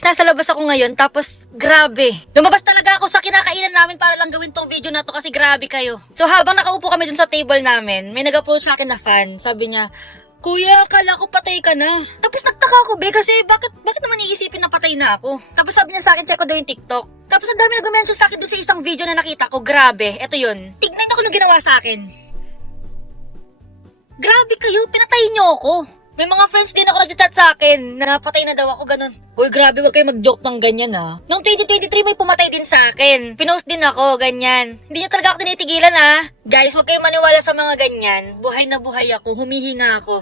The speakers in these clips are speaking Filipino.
Guys, nasa labas ako ngayon, tapos grabe. Lumabas talaga ako sa kinakainan namin para lang gawin tong video na to kasi grabe kayo. So habang nakaupo kami dun sa table namin, may nag-approach sa akin na fan. Sabi niya, Kuya, akala ko patay ka na. Tapos nagtaka ako, be, kasi bakit naman iisipin na patay na ako? Tapos sabi niya sa akin, check ko daw yung TikTok. Tapos ang dami nag-mention sa akin doon sa isang video na nakita ko, grabe, eto yun. Tignan niyo kung ano ginawa sa akin. Grabe kayo, pinatay niyo ako. May mga friends din ako nag-chat sa akin na napatay na daw ako, ganun. Uy, grabe, wag kayo mag-joke ng ganyan, ha. Noong 2023 may pumatay din sa akin. Pinost din ako, ganyan. Hindi niyo talaga ako tinitigilan, ha. Guys, wag kayo maniwala sa mga ganyan. Buhay na buhay ako, humihinga ako.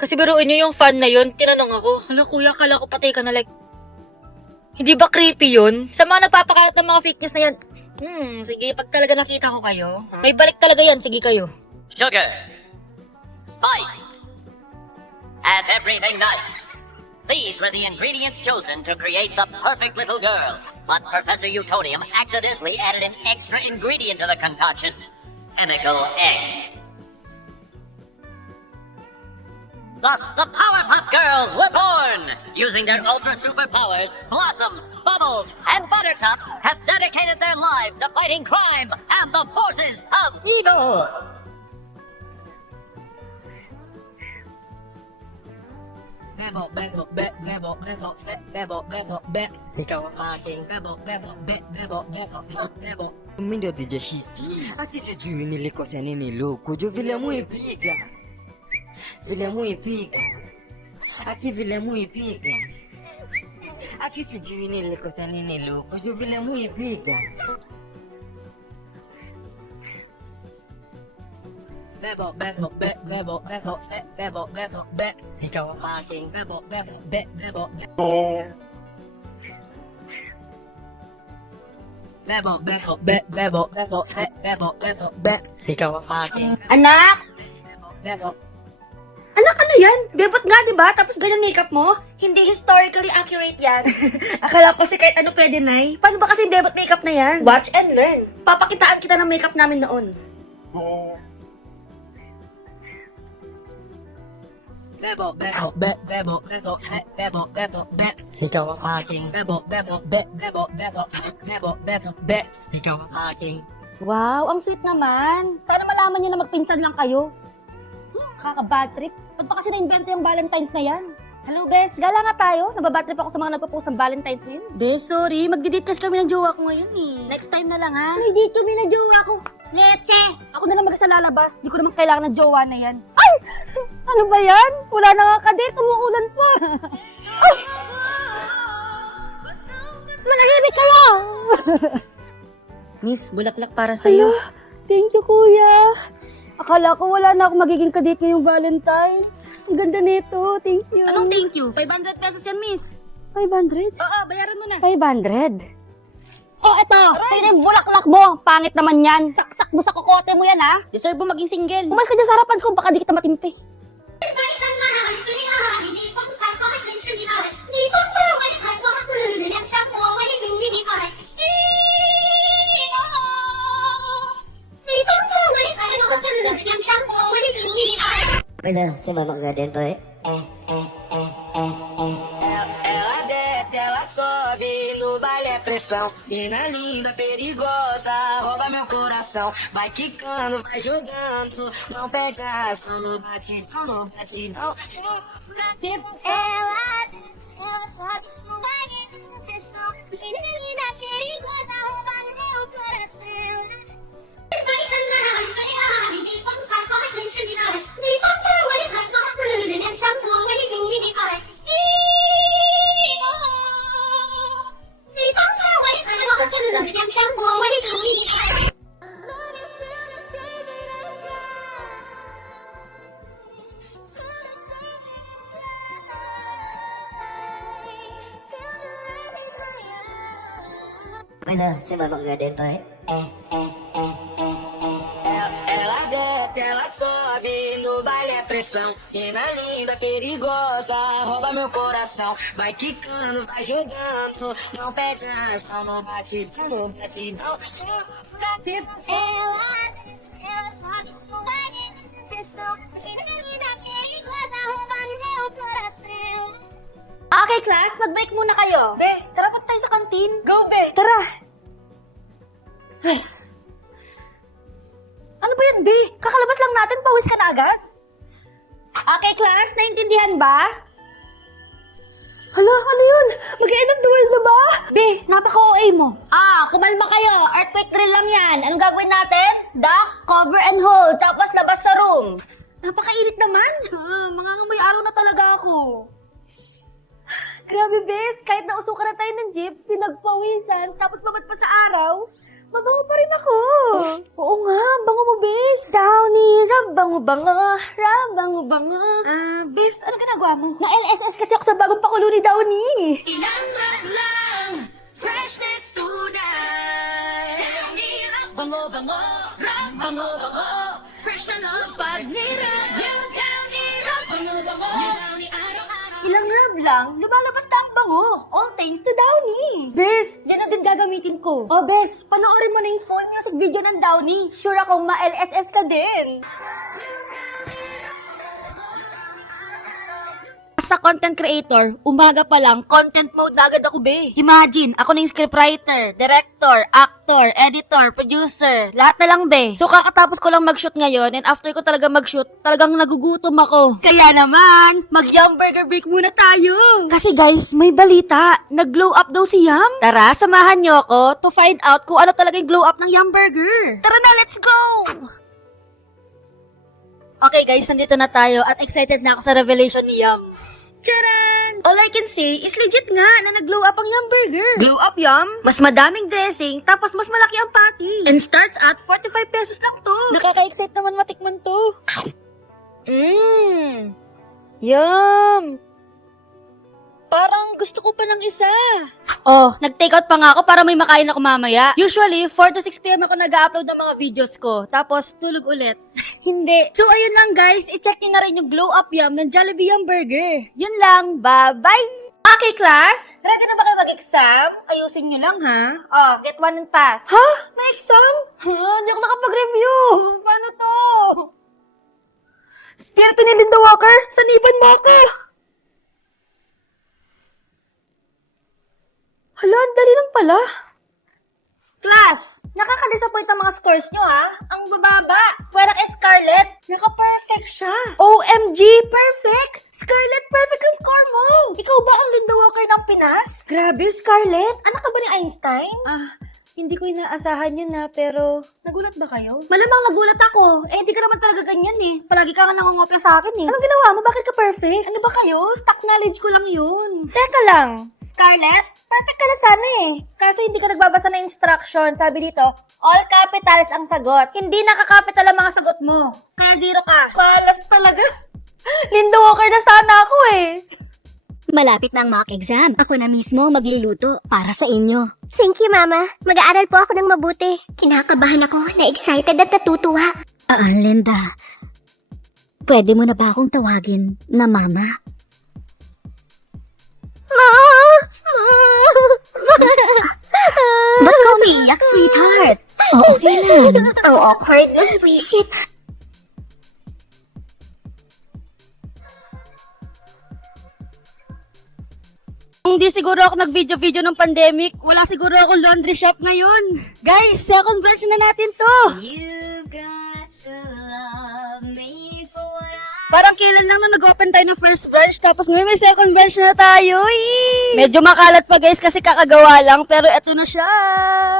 Kasi biruin niyo yung fan na yun, tinanong ako, hala kuya, akala ko patay ka na, like, hindi ba creepy yun? Sa mga nagpapakalat ng mga fake news na yan, sige, pag talaga nakita ko kayo, may balik talaga yan, sige kayo. Sugar, spice, and everything nice. These were the ingredients chosen to create the perfect little girl. But Professor Utonium accidentally added an extra ingredient to the concoction, chemical X. Thus, the Powerpuff Girls were born! Using their ultra superpowers, Blossom, Bubbles, and Buttercup have dedicated their lives to fighting crime and the forces of evil! Ikaw ang aking Mindo de jashiti. Ati sijui nilikosa nini luku. Jo vile muipiga. Vile muipiga. Aki vile muipiga. Aki sijui nilikosa nini luku. Jo vile muipiga. Ikaw ang aking Ikaw ang aking Anak! Anak, ano yan? Bebot nga, diba? Tapos ganyan makeup mo? Hindi historically accurate yan. Akala ko kasi kahit ano pwede, Nay. Paano ba kasi bebot makeup na yan? Watch and learn. Papakitaan kita ng makeup namin noon. Ikaw ang aking Ikaw ang aking Wow, ang sweet naman. Sana malaman nyo na magpinsan lang kayo. Kaka-bad trip. Ba't pa kasi na-invento yung Valentine's na yan? Hello, Bes. Gala nga tayo. Nababad trip ako sa mga nagpo-post ng Valentine's ngayon. Bes, sorry. Magdi-date kasi kami ng jowa ko ngayon eh. Next time na lang ha. May dito kami ng jowa ko. Leche! Ako na lang mag-isa lalabas. Di ko naman kailangan ng jowa na yan. Ay! Ano ba yan? Wala na nga ka-date. Umuulan pa. Ay! Manahimik kayo! Miss, bulaklak para sa'yo. Thank you, kuya. Akala ko wala na ako magiging kadate ngayong Valentine's. Ang ganda nito. Thank you. Anong thank you? 500 pesos yan, miss. 500? Oo, bayaran mo na. 500? Oh, eto. Sino yung bulaklak mo? Pangit naman yan. Saksak mo sa kokote mo yan, ha? Deserve mo maging single. Umas ka dyan sa harapan ko. Baka di kita matimpi. Bây giờ xin mời mọi người đến với Ela desce, ela sobe, no baile é pressão. Mina linda, perigosa, rouba meu coração. Vai quicando, vai jogando, não perde a ação. No batidão, no batidão. Ela desce, ela sobe, no baile é pressão. Menina linda, perigosa, rouba meu coração. 翻身来，飞啊！你风采花真是你来，你风的为才华似人山我为情你爱，心哦，你风的为才华似人山我为情你爱。Bây giờ xin mời mọi người đến với Ela desce, ela sobe, no baile é pressão. Mina linda, perigosa, rouba meu coração. Vai quicando, vai jogando, não perde a ação. No batidão, no batidão. Ela desce, ela sobe, no baile é pressão. Menina linda, perigosa, rouba meu coração. Okay, class, mag-break muna kayo. Be, tara punta tayo sa kantin. Go, Be. Tara. Ay. Ano ba yan, Be? Kakalabas lang natin, pawis ka na agad? Okay, class, naintindihan ba? Hala, ano yun? Mag-end of the world na ba? Be, napaka-OA mo. Kumalma kayo. Earthquake drill lang yan. Anong gagawin natin? Duck, cover and hold, tapos labas sa room. Napakainit naman. Mangangamoy araw na talaga ako. Grabe, bes. Kahit nausukan na tayo ng jeep, pinagpawisan, tapos babat pa sa araw, mabango pa rin ako. Oo nga, bango mo, bes. Downy, rabango-bango, rabango-bango. Bes, ano ginagawa mo? Na-LSS kasi ako sa bagong pakulo ni Downy. Ilang rap lang, freshness tunay. Bango-bango, rap bango-bango, fresh na love pag nirap. New town nirap, bango-bango, Downy araw-araw. Ilang rab lang, lumalabas na ang bango. All thanks to Downy. Bes, yan ang din gagamitin ko. Oh, Bes, panoorin mo na yung full music video ng Downy. Sure akong ma-LSS ka din. Sa content creator, umaga pa lang, content mode na agad ako, be. Imagine, ako na yung scriptwriter, director, actor, editor, producer, lahat na lang, be. So, kakatapos ko lang mag-shoot ngayon, and after ko talaga mag-shoot, talagang nagugutom ako. Kaya naman, mag-Yum Burger break muna tayo. Kasi guys, may balita, nag-glow up daw si Yum. Tara, samahan niyo ako to find out kung ano talaga yung glow up ng Yum Burger. Tara na, let's go! Okay guys, nandito na tayo at excited na ako sa revelation ni Yum. Charan! All I can say is legit nga na nag-glow up ang Yum Burger. Glow up, Yum? Mas madaming dressing, tapos mas malaki ang patty. And starts at 45 pesos lang to. Nakaka-excite naman matikman to. Yum! Parang gusto ko pa ng isa. Oh, nag-take out pa nga ako para may makain ako mamaya. Usually, 4 to 6 p.m. ako nag-upload ng mga videos ko. Tapos, tulog ulit. Hindi. So, ayun lang guys. I-check nyo na rin yung Glow Up Yum ng Jollibee Yum Burger. Yun lang. Bye-bye! Okay, class? Ready na ba kayo mag-exam? Ayusin nyo lang, ha? Oh, get 1 and pass. Ha? May exam? Hindi ako nakapag-review. Paano to? Spiritu ni Linda Walker, saniban mo ako! Hala, ang dali lang pala. Class, nakaka-disappoint ang mga scores nyo, ha? Ang bababa. Parang Scarlett, naka-perfect siya. OMG, perfect! Scarlett, perfect ang score mo! Ikaw ba ang Linda Walker ng Pinas? Grabe, Scarlett. Anak ka ba ni Einstein? Hindi ko inaasahan yun na, pero nagulat ba kayo? Malamang nagulat ako. Hindi ka naman talaga ganyan eh. Palagi ka nga nangungopia sa akin eh. Anong ginawa mo? Bakit ka perfect? Ano ba kayo? Stock knowledge ko lang yun. Teka lang. Scarlett, perfect ka na sana eh. Kaso hindi ka nagbabasa ng instruction. Sabi dito, all capitals ang sagot. Hindi nakakapital ang mga sagot mo. Kaya 0 ka. Malas talaga. Linda Walker na sana ako eh. Malapit na ang mock exam. Ako na mismo magluluto para sa inyo. Thank you, Mama. Mag-aaral po ako ng mabuti. Kinakabahan ako, na-excited at natutuwa. Linda. Pwede mo na ba akong tawagin na Mama? Ba't ka umiiyak, sweetheart? Okay lang. Ang awkward ng visit. Hindi siguro ako nag-video-video ng pandemic. Wala siguro akong laundry shop ngayon. Guys, second branch na natin to. You got to love me for what Parang kailan lang na nag-open tayo ng first branch, tapos ngayon may second branch na tayo. Medyo makalat pa guys kasi kakagawa lang, pero eto na siya.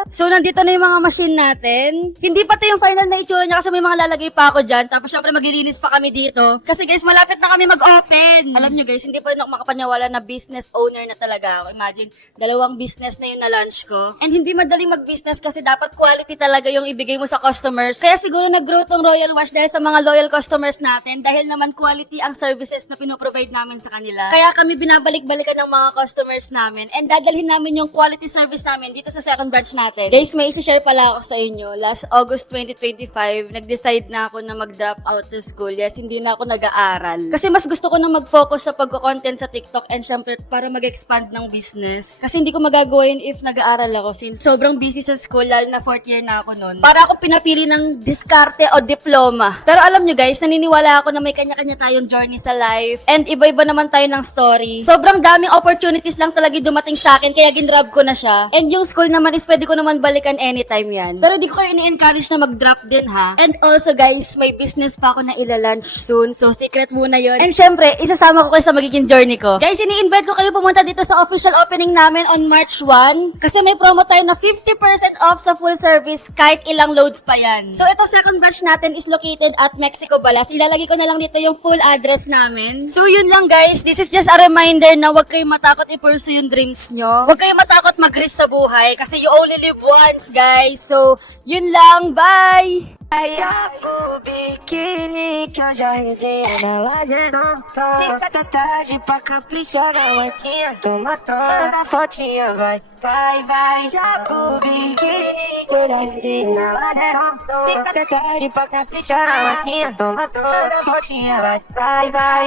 So nandito na yung mga machine natin. Hindi pa to yung final na itsura niya kasi may mga lalagay pa ako dyan. Tapos syempre maglilinis pa kami dito. Kasi guys, malapit na kami mag-open. Alam nyo guys, hindi pa rin ako makapaniwala na business owner na talaga ako. Imagine, 2 business na yun na lunch ko. And hindi madaling mag-business kasi dapat quality talaga yung ibigay mo sa customers. Kaya siguro nag-grow tong Royal Wash dahil sa mga loyal customers natin. Dahil naman quality ang services na pinoprovide namin sa kanila. Kaya kami binabalik-balikan ng mga customers namin. And dadalhin namin yung quality service namin dito sa second branch natin. Guys, may isi-share pala ako sa inyo. Last August 2025, nag-decide na ako na mag-drop out to school. Yes, hindi na ako nag-aaral. Kasi mas gusto ko na mag-focus sa pagko-content sa TikTok and syempre para mag-expand ng business. Kasi hindi ko magagawa yun if nag-aaral ako since sobrang busy sa school, lalo na 4th year na ako noon. Para ako pinapili ng diskarte o diploma. Pero alam nyo guys, naniniwala ako na may kanya kanya-kanya tayong journey sa life. And iba-iba naman tayo ng story. Sobrang daming opportunities lang talaga dumating sa akin, kaya ginrab ko na siya. And yung school naman is pwede ko naman balikan anytime yan. Pero di ko kayo ini-encourage na mag-drop din ha. And also guys, may business pa ako na ilalunch soon. So secret muna yon. And syempre, isasama ko kayo sa magiging journey ko. Guys, ini-invite ko kayo pumunta dito sa official opening namin on March 1. Kasi may promo tayo na 50% off sa full service kahit ilang loads pa yan. So ito second batch natin is located at Mexico Balas. Ilalagay ko na lang dito yung full address namin. So yun lang guys, this is just a reminder na huwag kayong matakot i-pursue yung dreams nyo. Huwag kayong matakot mag-risk sa buhay kasi you only live once guys. So yun lang, bye! Ayaku bikini que eu já rezei na lajeira. Tá tarde pra caprichar na marquinha, toma na fotinha, vai, vai, vai. Jaco biquíni que eu já rezei na lajeira. Tá tarde pra caprichar na marquinha, toma na fotinha, vai, vai, vai.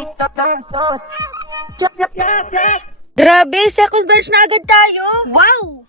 Grabe, second batch na agad tayo. Wow!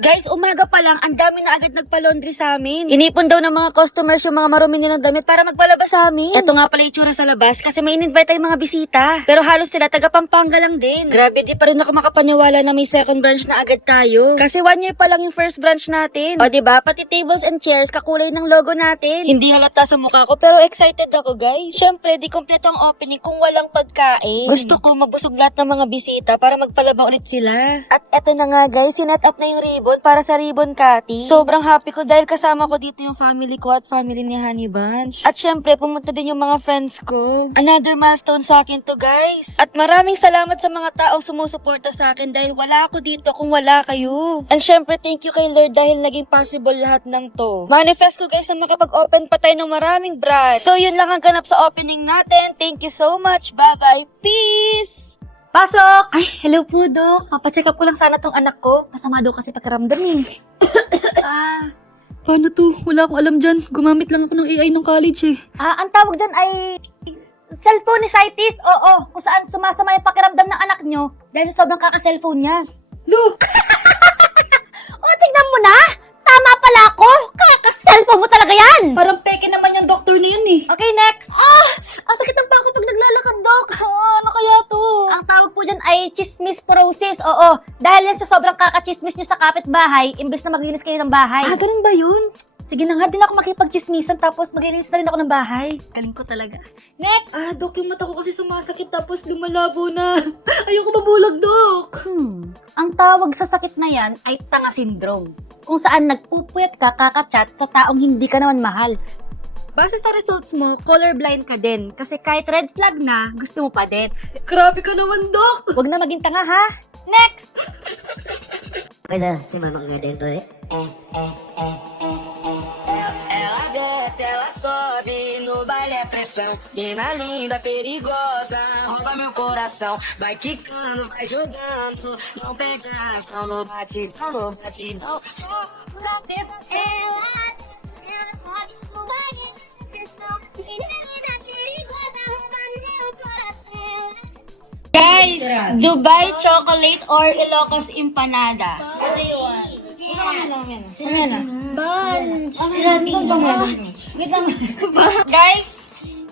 Guys, umaga pa lang, ang dami na agad nagpa-laundry sa amin. Inipon daw ng mga customers yung mga marumi nilang damit para magpalabas sa amin. Ito nga pala itsura sa labas kasi may in-invite tayong mga bisita. Pero halos sila taga Pampanga lang din. Grabe, di pa rin ako makapaniwala na may second branch na agad tayo. Kasi 1 year pa lang yung first branch natin. O diba, pati tables and chairs, kakulay ng logo natin. Hindi halata sa mukha ko pero excited ako guys. Syempre, di kompleto ang opening kung walang pagkain. Gusto ko mabusog lahat ng mga bisita para magpalaba ulit sila. At eto na nga guys, sinet up na yung ribbon para sa ribbon cutting. Sobrang happy ko dahil kasama ko dito yung family ko at family ni Honey Bunch. At syempre, pumunta din yung mga friends ko. Another milestone sa akin to guys. At maraming salamat sa mga taong sumusuporta sa akin dahil wala ako dito kung wala kayo. And syempre, thank you kay Lord dahil naging possible lahat ng to. Manifest ko guys na makapag-open pa tayo ng maraming branch. So yun lang ang ganap sa opening natin. Thank you so much. Bye-bye. Peace! Pasok! Ay, hello po, Dok. Mapacheck up ko lang sana tong anak ko. Masama daw kasi pakiramdam eh. Paano to? Wala akong alam dyan. Gumamit lang ako ng AI nung college eh. Ang tawag dyan ay cellphoneitis. Oo, kung saan sumasama yung pakiramdam ng anak nyo dahil sa sobrang kaka-cellphone niya. Look! Tingnan mo na! Tama pala ako! Kaka-cellphone mo talaga yan! Parang peke naman yung doktor na yun eh. Okay, next! Ang sakit ng pako pag naglalakad, Dok. Ano kaya to? Ang tawag po dyan ay chismisporosis. Oo, dahil yan sa sobrang kakachismis nyo sa kapitbahay, imbes na maglinis kayo ng bahay. Ganun ba yun? Sige na nga, din ako makipag-chismisan tapos maglinis na rin ako ng bahay. Galing ko talaga. Next! Dok, yung mata ko kasi sumasakit tapos lumalabo na. Ayoko mabulag, Dok. Ang tawag sa sakit na yan ay tanga syndrome. Kung saan nagpupuyat ka kakachat sa taong hindi ka naman mahal. Base sa results mo, colorblind ka din. Kasi kahit red flag na, gusto mo pa din. Grabe ka naman, Dok. Huwag na maging tanga ha. Next! Coisa acima no meu dedo, Ela desce, ela sobe, no baile é pressão. Mina linda, perigosa, rouba meu coração. Vai quicando, vai jogando, não perde a ação. No batidão, no batidão. Ela sobe no baile, pressão. Menina perigosa, roubando meu coração. Guys, Dubai Chocolate or Ilocos Empanada. Guys,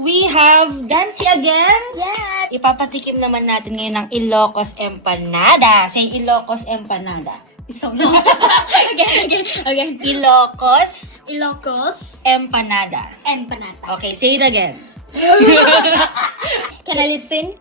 we have Dancy again. Yeah. Ipapatikim naman natin ngayon ng Ilocos Empanada. Say Ilocos Empanada. Isang lang. Again. Ilocos Ilocos Empanada. Empanada. Okay, say it again. Can I lip sync?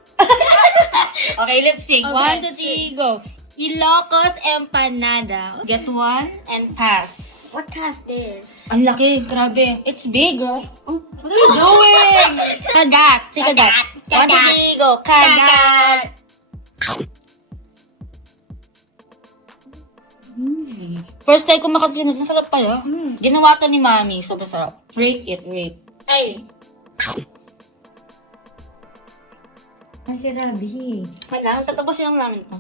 Okay, lip sync. Okay. 1, 2, 3, go. Ilocos Empanada. Get one and pass. What cast is? Ang laki, grabe. It's big, oh. What are you doing? Kagat. Say kagat. 1, 2, 3, go. Kagat. First time ko makatinig. Masarap pala. Ginawa to ni Mami. Sobrang sarap. Rate it, rate. Ay. Ay, grabe. Wala, tatapusin lang namin to.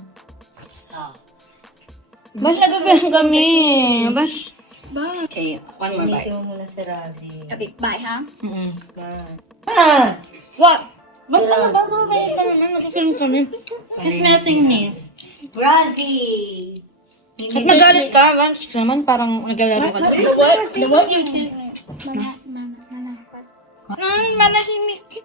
Bash, nagabihan kami. Bash. Bye. Okay, one more bite. Okay, bye, ha? What? Ba't ka na ba? Mabait ka naman. Nag-film kami. He's messing me. Brady! Ba't nagalit ka? Naman parang naglalaro ka lang. The what you do? Manahimik.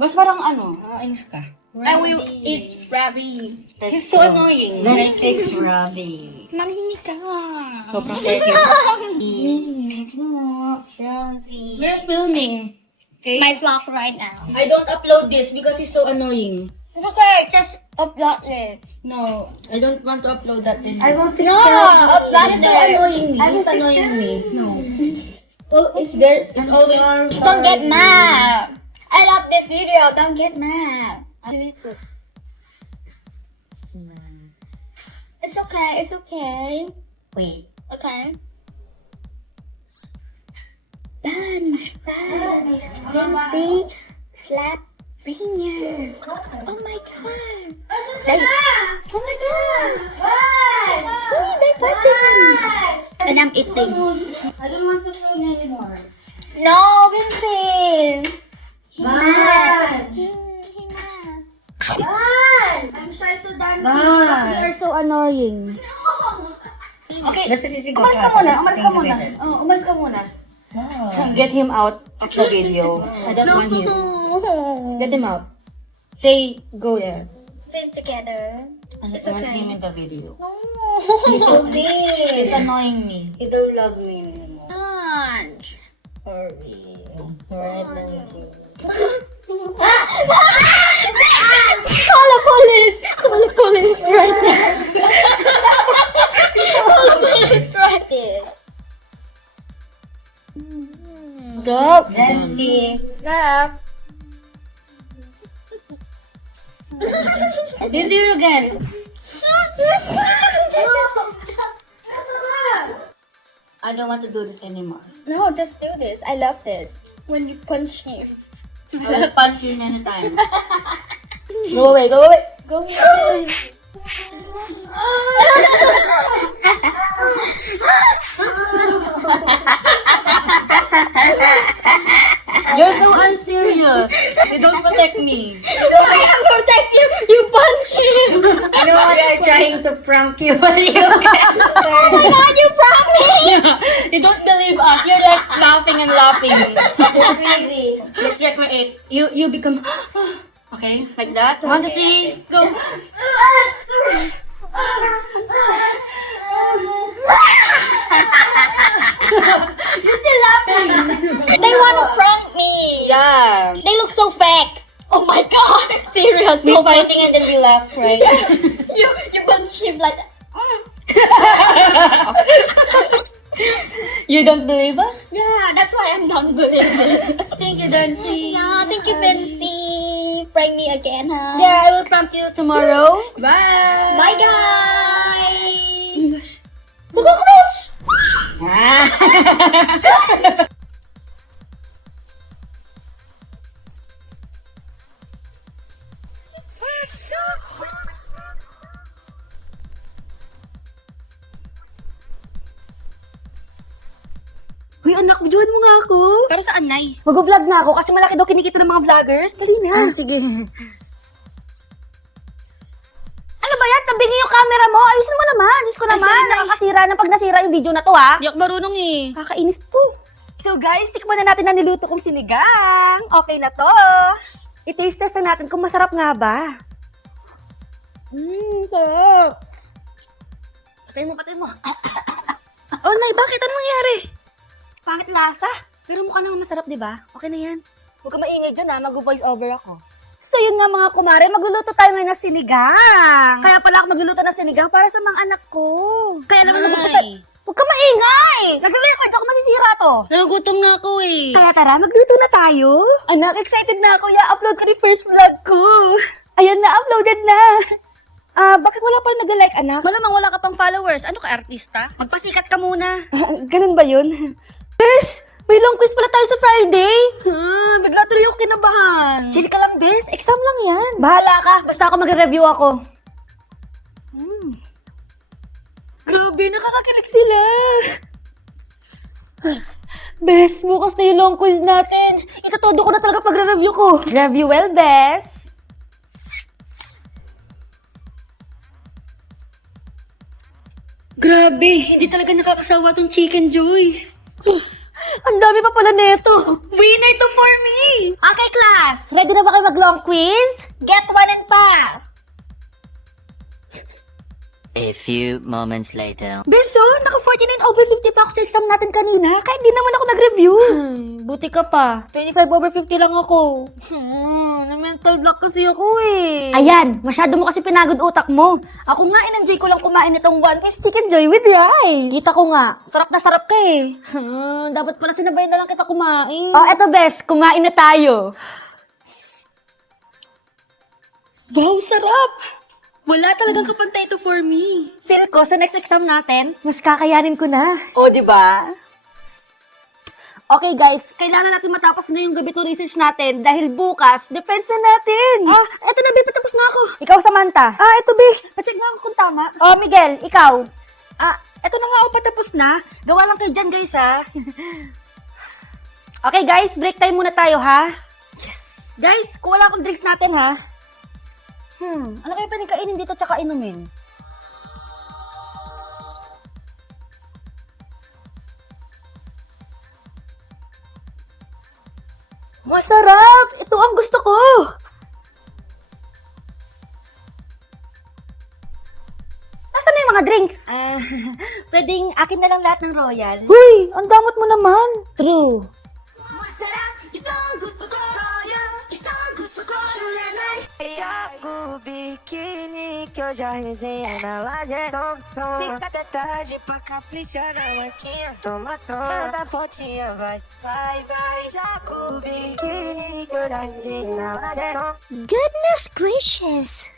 Mas parang ano? Nakainis ka. I will eat Ravi. He's so annoying. Let's fix Robbie. Manahimik ka. Sobrang second. We're filming. Okay? My vlog right now. I don't upload this because he's so annoying. It's okay, just upload it. No, I don't want to upload that anymore. I will fix No, Robbie. upload He's so it. annoying me. I will He's fix annoying me. Robbie. No. Well, it's always... Don't get mad. I love this video. Don't get mad. It's okay. It's okay. Wait. Okay. Done. Done. Then see, slap finger. Oh my god. They, oh my god. See, they're fighting. And I'm eating. I don't want to film anymore. No, Vincent. He mad. Bad. He mad. I'm shy to dance. You are so annoying. Okay. Basta sisigaw Umalis ka muna, umalis ka muna. Oh, umalis ka muna. Get him out of the video. I don't want him. Get him out. Say, go there. Film together. I It's don't want okay. him in the video. He's so big. He's annoying me. He don't love me anymore. Lunch. Sorry. Alright, Nancy. Call the police! Call the police right now! Call the police right there! Stop. Nancy. Yeah. This year again. I don't want to do this anymore. No, just do this. I love this. When you punch him. I will punch you many times. Go away, go away. Go away. You're so unserious. You don't protect me. I can protect you. You punch him. You know what? They're trying to prank you. Oh my god, you promised! You don't believe us. You're like laughing and laughing. You're crazy. Let's check my eight. You become okay like that. 1, 2, 3, go. You're still laughing. They want to prank me. Yeah. They look so fake. Oh my god. Serious. We So fighting and then we laugh, right? you punch him like that. You don't believe us? Yeah, that's why I'm not believing. Thank you, Dancy. Yeah, thank you, Benzi. Prank me again, huh? Yeah, I will prank you tomorrow. Bye. Bye, guys. Uy, anak, videoan mo nga ako. Para saan, Nay? Mag-vlog na ako kasi malaki daw kinikita ng mga vloggers. Dali na. Sige. Ano ba yan? Tabingin yung camera mo. Ayusin mo naman. Diyos ko naman. Nakakasira na pag nasira yung video na to, ha? Di ako marunong eh. Kakainis to. So guys, tikman na natin ang niluto kong sinigang. Okay na to. I-taste test na natin kung masarap nga ba. Sarap. Patay mo. Oh, Nay, bakit? Anong nangyari? Pangit lasa. Pero mukha naman masarap, di ba? Okay na yan. Huwag ka maingay dyan, ha? Mag-voice over ako. So yun nga mga kumare, magluluto tayo ngayon ng sinigang. Kaya pala ako magluluto ng sinigang para sa mga anak ko. Kaya naman magpupusta. Huwag ka maingay! Nag-record ako, masisira to. Nagugutom na ako eh. Kaya tara, magluto na tayo. Anak, excited na ako. I-upload ko yung first vlog ko. Ayan na, uploaded na. Bakit wala pa nag-like, anak? Malamang wala ka pang followers. Ano ka, artista? Magpasikat ka muna. Ganun ba yun? Bes! May long quiz pala tayo sa Friday. Bigla tuloy ako kinabahan. Chill ka lang, Bes. Exam lang yan. Bahala ka. Basta ako mag-review ako. Grabe, nakakakilig sila. Bes, bukas na yung long quiz natin. Itatodo ko na talaga pag-review ko. Review well, Bes. Grabe, hindi talaga nakakasawa tong Chicken Joy. Ang dami pa pala neto. Winner to for me! Okay, class. Ready na ba kayo mag-long quiz? Get one and pass. A few moments later. Beso, naka 49 over 50 pa ako sa exam natin kanina. Kahit di naman ako nag-review. Buti ka pa. 25 over 50 lang ako. Na-mental block kasi ako eh. Ayan, masyado mo kasi pinagod utak mo. Ako nga, in-enjoy ko lang kumain itong One Piece Chicken Joy with rice. Kita ko nga, sarap na sarap ka eh. Dapat pala sinabayan na lang kita kumain. Oh, eto bes, kumain na tayo. Wow, sarap! Wala talagang kapantay to for me. Feel ko, sa next exam natin, mas kakayanin ko na. O, di ba? Okay guys, kailangan natin matapos na yung gabi to research natin dahil bukas, defense na natin. Oh, eto na, Be, patapos na ako. Ikaw, Samantha. Eto, Be, pacheck na ako kung tama. Oh, Miguel, ikaw. Eto na nga ako, patapos na. Gawa lang kayo dyan, guys, ha. Okay guys, break time muna tayo, ha. Yes. Guys, kung wala akong drinks natin, ha. Ano kaya pwedeng kainin dito tsaka inumin? Masarap! Ito ang gusto ko! Nasaan na yung mga drinks? Pwedeng akin na lang lahat ng royal. Uy! Ang damot mo naman! True. Masarap, ito ang gusto ko. Royal, ito ang gusto ko. Suleman. Jago biquíni que eu já resenhei na laje. Fica até tarde pra caprichar na marquinha. Toma, da fotinha, vai. Jago biquíni que eu já resenhei na laje. Goodness gracious!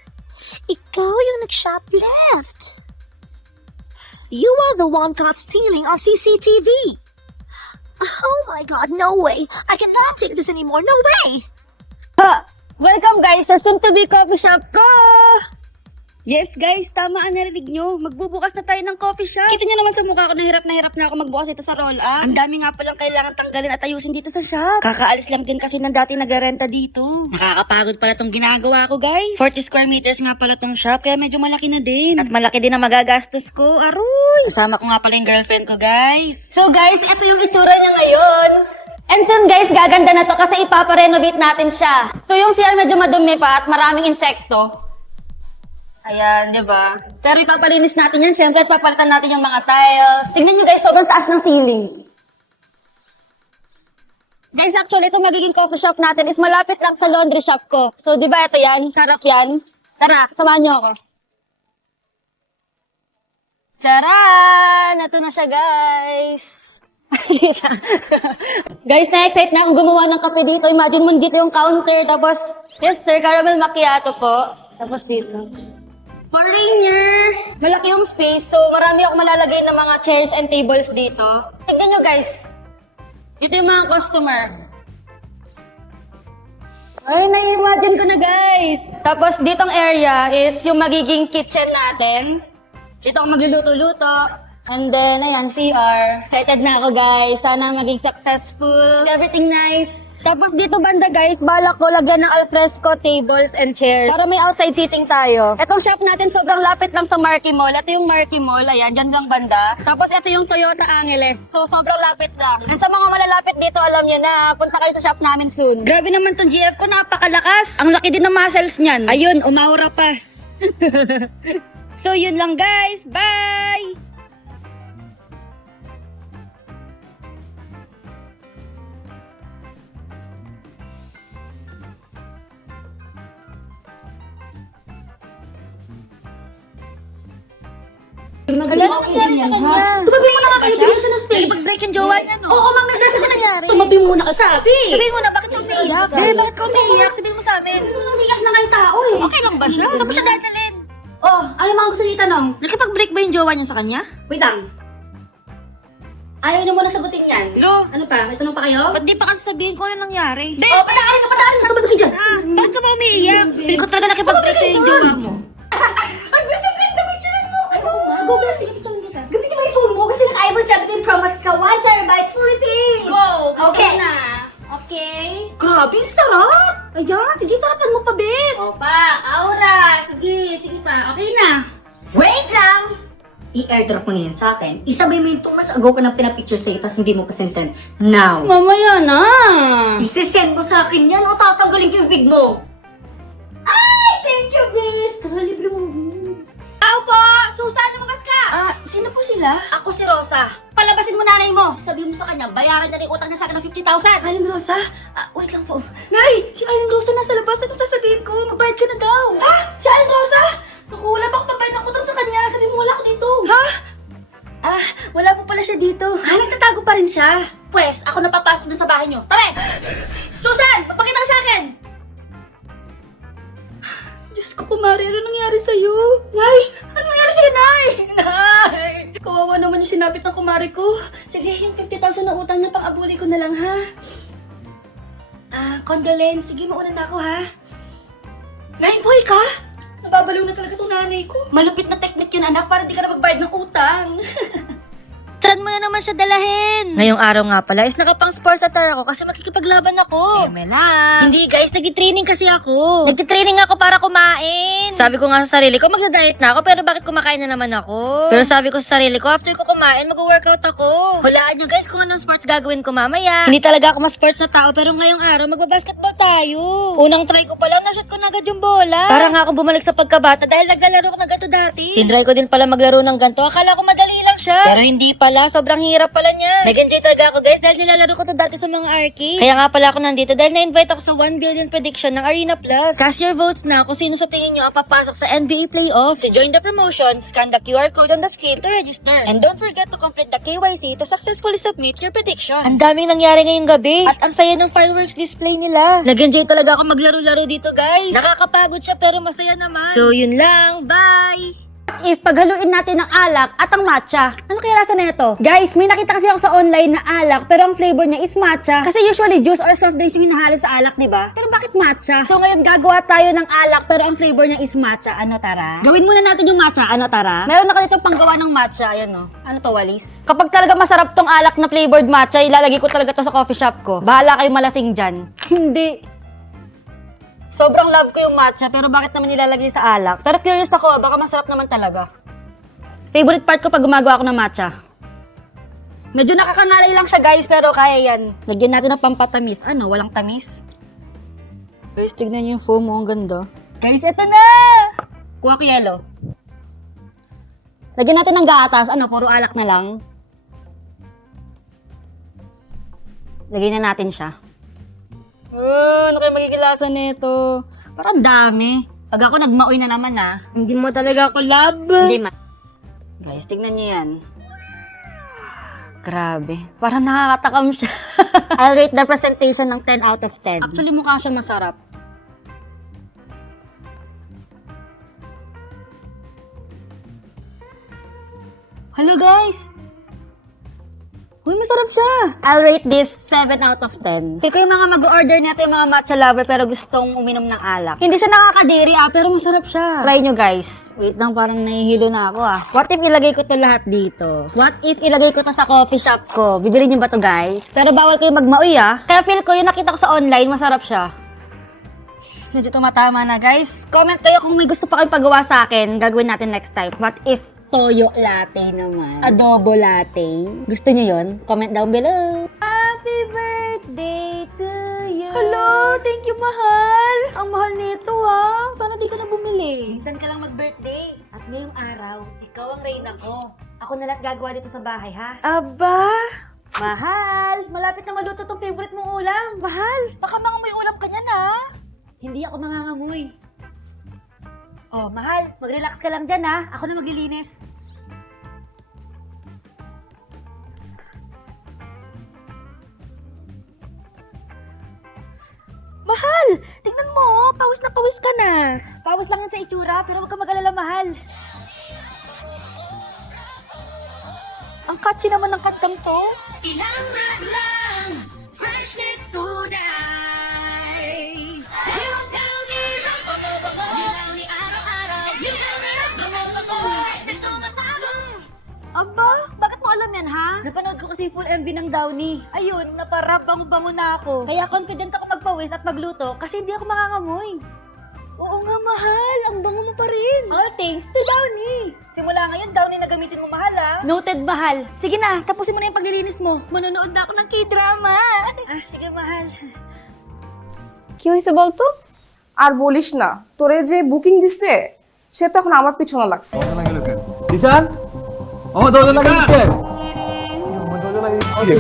Ikaw yung nag-shoplift. You are the one caught stealing on CCTV. Oh my god, no way. I cannot take this anymore, no way. Welcome guys sa soon-to-be coffee shop ko! Yes guys, tama ang narinig nyo. Magbubukas na tayo ng coffee shop. Kita nyo naman sa mukha ko na hirap na ako magbukas ito sa roll-up. Ang dami nga palang kailangan tanggalin at ayusin dito sa shop. Kakaalis lang din kasi ng dati nag-renta dito. Nakakapagod pala tong ginagawa ko guys. 40 square meters nga pala tong shop kaya medyo malaki na din. At malaki din ang magagastos ko. Aroy! Kasama ko nga pala yung girlfriend ko guys. So guys, ito yung itsura niya ngayon. And soon guys, gaganda na to kasi ipaparenovate natin siya. So yung CR medyo madumi pa at maraming insekto. Ayan, di ba? Pero ipapalinis natin yan. Siyempre, at papalitan natin yung mga tiles. Tignan nyo guys, sobrang taas ng ceiling. Guys, actually, itong magiging coffee shop natin is malapit lang sa laundry shop ko. So, di ba ito yan? Sarap yan. Tara, samahan nyo ako. Charan! Ito na siya, guys. Guys, na-excite na akong gumawa ng kape dito. Imagine mo dito yung counter. Tapos, yes sir, caramel macchiato po. Tapos dito. For Rainier, malaki yung space. So, marami akong malalagay ng mga chairs and tables dito. Tignan nyo guys. Ito yung mga customer. Ay, na-imagine ko na guys. Tapos, ditong area is yung magiging kitchen natin. Dito ako magluluto-luto. And then, ayan, CR. Excited na ako, guys. Sana maging successful. Everything nice. Tapos dito banda, guys, balak ko lagyan ng alfresco tables and chairs. Para may outside seating tayo. Etong shop natin sobrang lapit lang sa Marquee Mall. Ito yung Marquee Mall. Ayan, dyan lang banda. Tapos ito yung Toyota Angeles. So, sobrang lapit lang. And sa mga malalapit dito, alam nyo na, punta kayo sa shop namin soon. Grabe naman tong GF ko, napakalakas. Ang laki din ng muscles niyan. Ayun, umaura pa. So, yun lang, guys. Bye! Wala nang nangyari sa kanya. Tumabi mo na nga kayo, bigyan siya ng space. Nag-break yung jowa niya, no? Oo, ma'am, nagsasabi sa nangyari. Tumabi mo na kasabi. Sabihin mo na, bakit siya umiiyak? Bakit ka umiiyak? Sabihin mo sa amin. Umiiyak na nga yung tao eh. Okay lang ba siya? Saan ba siya dadalhin? Oh, ano yung mga gusto niyo itanong? Nakipag-break ba yung jowa niya sa kanya? Wait lang. Ayaw niyo muna sagutin yan. Lo! Ano pa? May tanong pa kayo? Ba't di pa kasi sabihin ko ano nangyari? Oh, pataarin ka! Tumabi ka dyan! Bakit ka ba umiiyak? Pili ko talaga nakipag-break sa yung jowa mo. Ang gusto ko yung picture mo! Google, sige, picture kita. Gamitin mo yung phone mo kasi naka-iPhone 17 Pro Max ka. 1 terabyte, fully paid! Go! Okay. Na. Okay? Grabe, sarap! Ayan, sige, sarapan mo pa, babe! Opa, aura. Sige pa. Okay na. Wait lang! i-airdrop mo na yan sa akin. Isabay mo yung 2 months ago ko nang pinapicture sa'yo, tapos hindi mo pa send. Now, Mamaya na. isesend mo sa akin yan o tatanggalin ko yung wig mo. Ay, thank you, guys. Tara, libre mo. Tao po! Susan, lumabas ka! Sino po sila? Ako si Rosa. Palabasin mo nanay mo. Sabihin mo sa kanya, bayaran na rin utang niya sa akin ng 50,000. Aling Rosa? Wait lang po. Nay, si Aling Rosa nasa labas. Ano sasabihin ko? Magbayad ka na daw. Ha? Si Aling Rosa? Naku, wala bang pabayad ng utang sa kanya? Sabi mo, wala ako dito. Ha? Wala po pala siya dito. Nagtatago pa rin siya. Pwes, ako napapasok dun sa bahay niyo. Tara! Susan, papakita ka sa akin! Diyos ko, kumari, ano nangyari sa'yo? Nay, ano nangyari sa'yo, Nay? Nay! Kawawa naman yung sinapit ng kumari ko. Sige, yung 50,000 na utang niya, pang-abuli ko na lang, ha? Condolence, sige, mauna na ako, ha? Nay, boy ka? Nababaliw na talaga itong nanay ko. Malupit na technique yun, anak, para di ka na magbayad ng utang. Saan mo na naman siya dalahin? Ngayong araw nga pala is nakapang sports attire ako kasi makikipaglaban ako. lang. Hindi guys, nag-training kasi ako. Nag-training ako para kumain. Sabi ko nga sa sarili ko, magda-diet na ako pero bakit kumakain na naman ako? Pero sabi ko sa sarili ko, after ko kumain, mag-workout ako. Hulaan nyo guys kung anong sports gagawin ko mamaya. Hindi talaga ako mas-sports na tao pero ngayong araw magbabasketball tayo. Unang try ko pa lang, na-shot ko na agad yung bola. Para nga ako bumalik sa pagkabata dahil naglalaro ko na ganito dati. Tinry ko din pala maglaro ng ganito. Akala ko madali lang siya. Pero hindi pala, sobrang hirap pala niya. Nag-enjoy talaga ako guys dahil nilalaro ko to dati sa mga arcade. Kaya nga pala ako nandito dahil na-invite ako sa 1 billion prediction ng Arena Plus. Cast your votes na kung sino sa tingin nyo ang papasok sa NBA playoffs. To join the promotions, scan the QR code on the screen to register. And don't forget to complete the KYC to successfully submit your prediction. Ang daming nangyari ngayong gabi. At ang saya ng fireworks display nila. Nag-enjoy talaga ako maglaro-laro dito guys. Nakakapagod siya pero masaya naman. So yun lang. Bye! If paghaluin natin ng alak at ang matcha, ano kaya lasa na ito? Guys, may nakita kasi ako sa online na alak pero ang flavor niya is matcha. Kasi usually juice or soft drinks yung hinahalo sa alak, di ba? Pero bakit matcha? So ngayon gagawa tayo ng alak pero ang flavor niya is matcha. Ano tara? Gawin muna natin yung matcha. Ano tara? Meron na dito panggawa ng matcha. Ayan no. Ano to, walis? Kapag talaga masarap tong alak na flavored matcha, ilalagay ko talaga to sa coffee shop ko. Bahala kayo malasing dyan. Hindi. Sobrang love ko yung matcha, pero bakit naman nilalagay sa alak? Pero curious ako, baka masarap naman talaga. Favorite part ko pag gumagawa ako ng matcha. Medyo nakakangalay lang siya guys, pero kaya yan. Lagyan natin ng pampatamis. Ano, walang tamis? Guys, tignan niyo yung foam mo, ang ganda. Guys, eto na! Kuha ko yellow. Lagyan natin ng gatas. Ano, puro alak na lang. Lagyan na natin siya. Ano kayo magiging lasa nito? Parang dami. Pag ako nagmaoy na naman Hindi mo talaga ako love. Hindi ma. Guys, tignan niyo yan. Grabe. Parang nakakatakam siya. I'll rate the presentation ng 10 out of 10. Actually, mukha siyang masarap. Hello guys! Uy, masarap siya! I'll rate this 7 out of 10. Feel ko yung mga mag-order nito yung mga matcha lover pero gustong uminom ng alak. Hindi siya nakakadiri pero masarap siya. Try nyo guys. Wait lang, parang nahihilo na ako What if ilagay ko to lahat dito? What if ilagay ko to sa coffee shop ko? Bibili nyo ba to guys? Pero bawal kayo magmaoy Kaya feel ko yung nakita ko sa online, masarap siya. Medyo tumatama na guys. Comment kayo kung may gusto pa kayong pagawa sa akin. Gagawin natin next time. What if toyo latte naman? Adobo latte? Gusto niyo yon? Comment down below. Happy birthday to you! Hello, thank you, mahal. Ang mahal nito, Sana di ka na bumili. Minsan ka lang mag-birthday. At ngayong araw, ikaw ang reyna ko. Ako na lahat gagawa dito sa bahay, ha? Aba, Mahal! Malapit na maluto tong favorite mong ulam. mahal. Baka mga may ulam ka niyan, Hindi ako mangangamoy. Oh, mahal, mag-relax ka lang dyan, ha? Ako na maglilinis. Mahal, tingnan mo, pawis na pawis ka na. Pawas lang yan sa itsura, pero huwag ka mag-alala, mahal. Ang catchy naman ng kantang to. Ilang lang, freshness tunay. Ilaw ni Rambo, ilaw ni araw-araw, ilaw ni Rambo, freshness sumasabog. Aba, bakit mo alam yan ha? Napanood ko kasi full MV ng Downy. Ayun, naparab bango-bango na ako. Kaya confident ako magpawis at magluto kasi hindi ako makangamoy. Oo nga, mahal. Ang bango mo pa rin. All thanks to Downy! Simula ngayon, downy na gamitin mo, mahal, ah. Noted, mahal. Sige na, tapusin mo na yung paglilinis mo. Manonood na ako ng K-drama. Sige, mahal. কি হয়েছে বলতো? আর বলিস না, তোরে যে বুকিং দিছে সে তো এখন আমার পিছনে লাগছে। কিষান আমার দরজা লাগিয়ে দিচ্ছে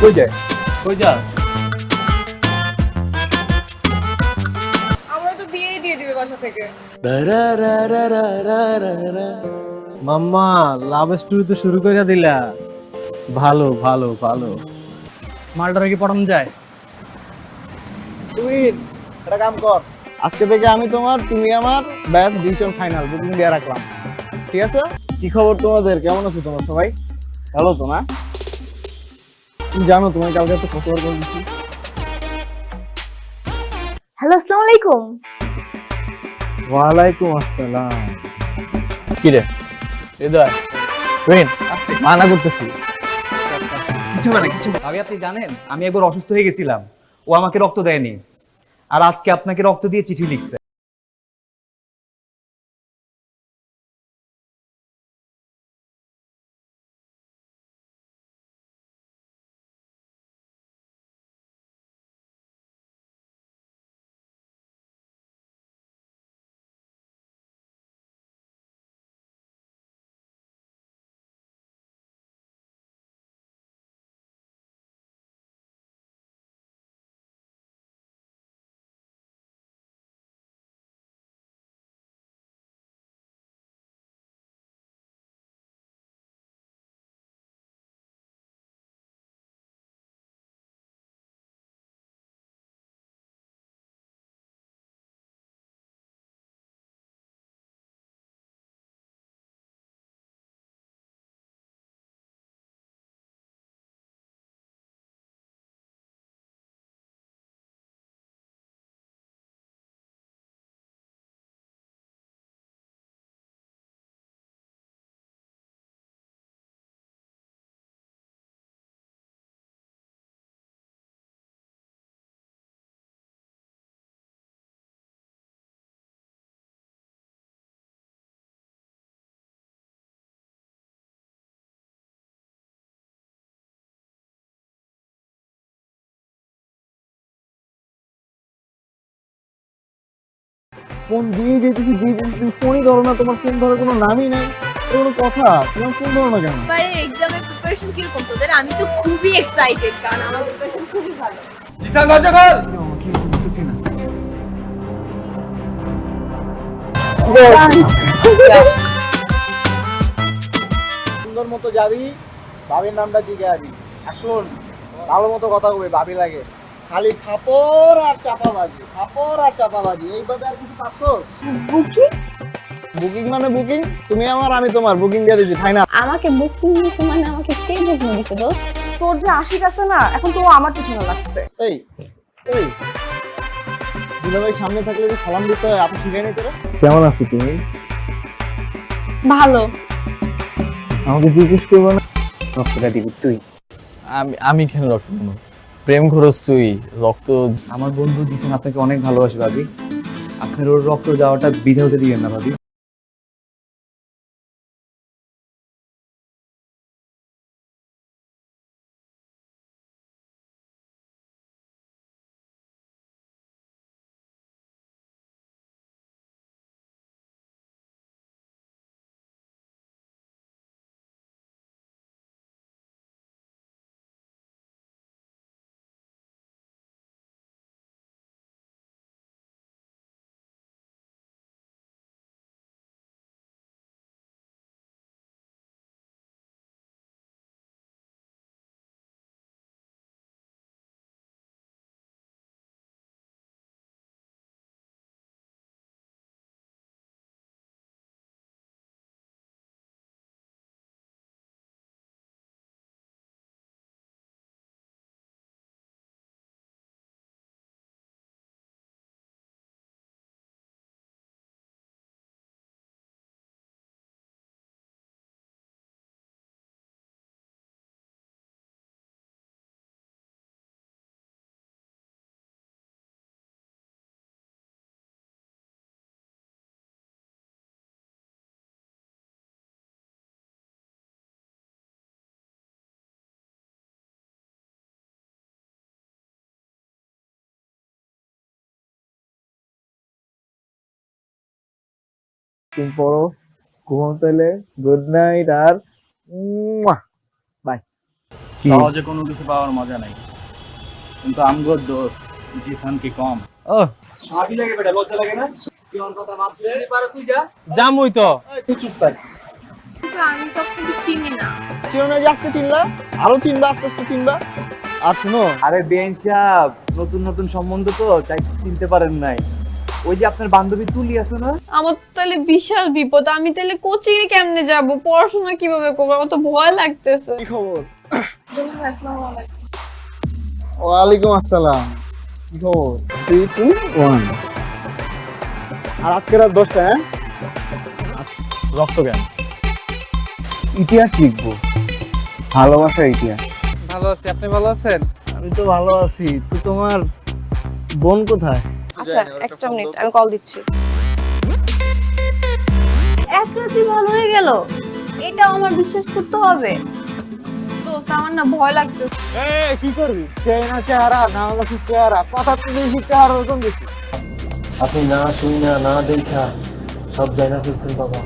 কই যায় কই যা আমরা তো বিয়েই দিয়ে দিবে বাসা থেকে। মাম্মা লাভ স্টোরি তো শুরু করে দিলা ভালো ভালো ভালো মালটারে কি পড়ানো যায় তুই একটা কাম কর আজকে থেকে আমি তোমার তুমি আমার ব্যাস ডিসিশন ফাইনাল বুকিং দিয়ে রাখলাম ঠিক আছে কি খবর তোমাদের কেমন আছো তোমরা সবাই ভালো তো না তুমি জানো তোমার কালকে তো কতবার করে দিচ্ছি হ্যালো, আসসালামু আলাইকুম। ওয়ালাইকুম আসসালাম কি রে হৃদয় রেন মানা করতেছি কিছু মানে কিছু আগে আপনি জানেন আমি একবার অসুস্থ হয়ে গেছিলাম ও আমাকে রক্ত দেয়নি আর আজকে আপনাকে রক্ত দিয়ে চিঠি লিখছে ফোন দিয়ে যেতেছি তুমি ফোনই ধরো না তোমার ফোন ধরার কোনো নামই নাই কোনো কথা তোমার ফোন ধরো না কেন এবারে এক্সামের প্রিপারেশন কিরকম তোদের? আমি তো খুবই এক্সাইটেড কারণ আমার প্রিপারেশন খুবই ভালো। কিষান দরজা খোল কি বুঝতেছি না সুন্দর মতো যাবি ভাবির নামটা জিজ্ঞাসি আর শোন ভালো মতো কথা কবে ভাবি লাগে খালি ফাপড় আর চাপাবাজি এই বাদে আর কিছু পাচ্ছস বুকিং মানে বুকিং তুমি আমার আমি তোমার বুকিং দিয়ে দিছি ফাইনাল আমাকে বুকিং দিছে মানে আমাকে কে বুকিং দিছে দোস্ত? তোর যে আশিক আছে না, এখন তো ও আমার পিছনে লাগছে। এই এই দুলাভাই সামনে থাকলে যে সালাম দিতে হয় আপনি শিখাই নাই তোরা কেমন আছো তুমি ভালো। আমাকে জিজ্ঞেস করবো না রক্তটা দিবি তুই আমি কেন রক্ত দেবো প্রেম খরচ তুই রক্ত আমার বন্ধু দিচ্ছেন আপনাকে অনেক ভালোবাসি ভাবি আপনার ওর রক্ত যাওয়াটা বিধে হতে দিবেন না ভাবি তুমি পড়ো, ঘুমাও তাহলে। গুড নাইট আর বাই। সহজে কোনো কিছু পাওয়ার মজা নাই, কিন্তু আমগো দোস্ত জিসান কি কম। ও ভাবি লাগে বেটা, লজ্জা লাগে না? কি ওর কথা বাদ দে। জামুই তো। এই, তুই চুপ থাক। আমি তো আপনাকে চিনি না। চিনো না যে আজকে চিনলা, আরো চিনবা, আস্তে আস্তে চিনবা। আর শুনো, আরে বেঞ্চ সাহেব, নতুন নতুন সম্বন্ধ তো তাই চিনতে পারেন নাই। ওই যে আপনার বান্ধবী তুলি আছে না, আমার তো তাহলে বিশাল বিপদ। আমি তাহলে কোচিং এ কেমনে যাব? পড়াশোনা কিভাবে করবো? আমার তো ভয় লাগতেছে। কি খবর? আসসালামু আলাইকুম। ওয়ালাইকুম আসসালাম। কি খবর? 3, 2, 1। আর আজকে রাত 10টা, হ্যাঁ? রক্ত জ্ঞান, ইতিহাস লিখবো, ভালোবাসার ইতিহাস। ভালো আছি, আপনি ভালো আছেন? আমি তো ভালো আছি। তো তোমার বোন কোথায়? আচ্ছা একটা মিনিট, আমি কল দিচ্ছি। এক রাতে ভালো হয়ে গেল, এটা আমার বিশ্বাস করতে হবে। দোস্ত আমার না ভয় লাগতেছে। এই কি করবি? চেনা চেহারা না হলো কি চেহারা, কথা তো বেশি চেহারা ওরকম বেশি। আপনি না শুই না না দেখা সব জানা ফেলছেন বাবা।